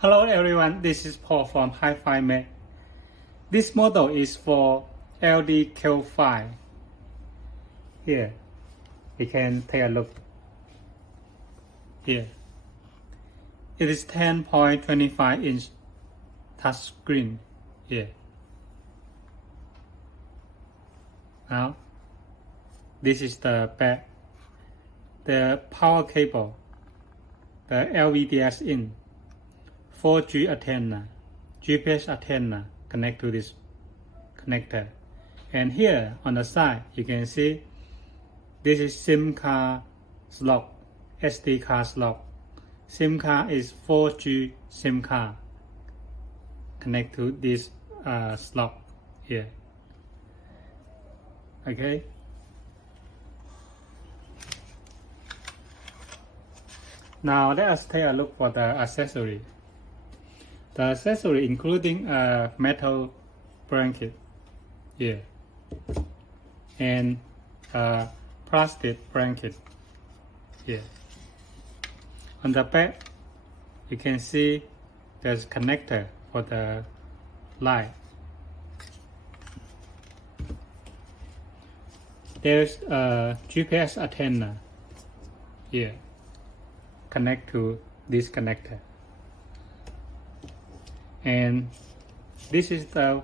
Hello everyone, this is Paul from Hi-Fi Mac. This model is for Audi Q5. Here, you can take a look. Here, it is 10.25 inch touchscreen. Here. Now, this is the back. The power cable, the LVDS in, 4G antenna, GPS antenna connect to this connector. And here on the side, you can see this is SIM card slot, SD card slot. SIM card is 4G SIM card. Connect to this slot here. Okay. Now let us take a look for the accessory. The accessory including a metal blanket here and a plastic blanket here. On the back, you can see there's a connector for the light. There's a GPS antenna here. Connect to this connector. And this is the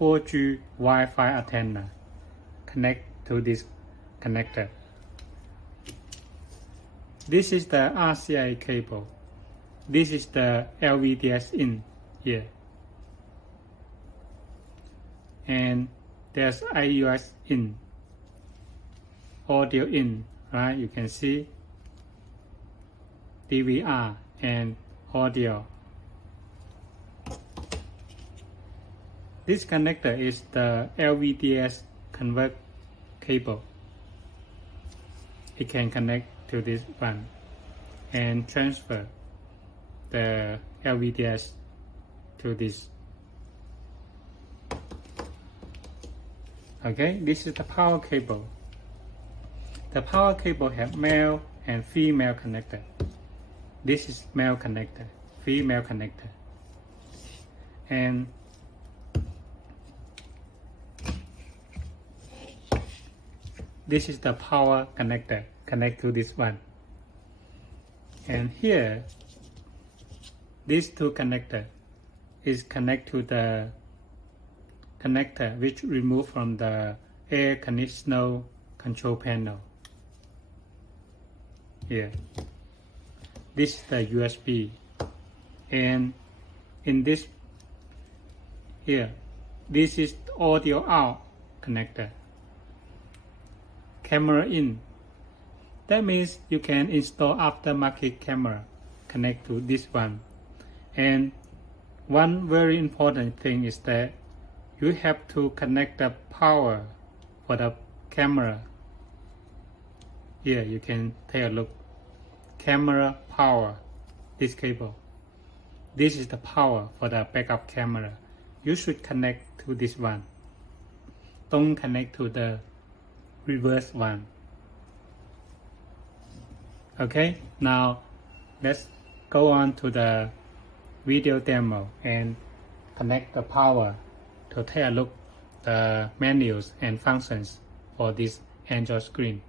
4G Wi-Fi antenna. Connect to this connector. This is the RCA cable. This is the LVDS in here. And there's iOS in. Audio in, right? You can see DVR and audio. This connector is the LVDS convert cable. It can connect to this one and transfer the LVDS to this. Okay, this is the power cable. The power cable has male and female connector. This is male connector, female connector. And this is the power connector, connect to this one. And here, these two connector is connect to the connector which removed from the air conditioner control panel. Here. This is the USB. And in this here, this is audio out connector. Camera in. That means you can install aftermarket camera, connect to this one. And one very important thing is that you have to connect the power for the camera. Here you can take a look. Camera power, this cable. This is the power for the backup camera. You should connect to this one. Don't connect to the reverse one. Okay, now let's go on to the video demo and connect the power to take a look the menus and functions for this Android screen.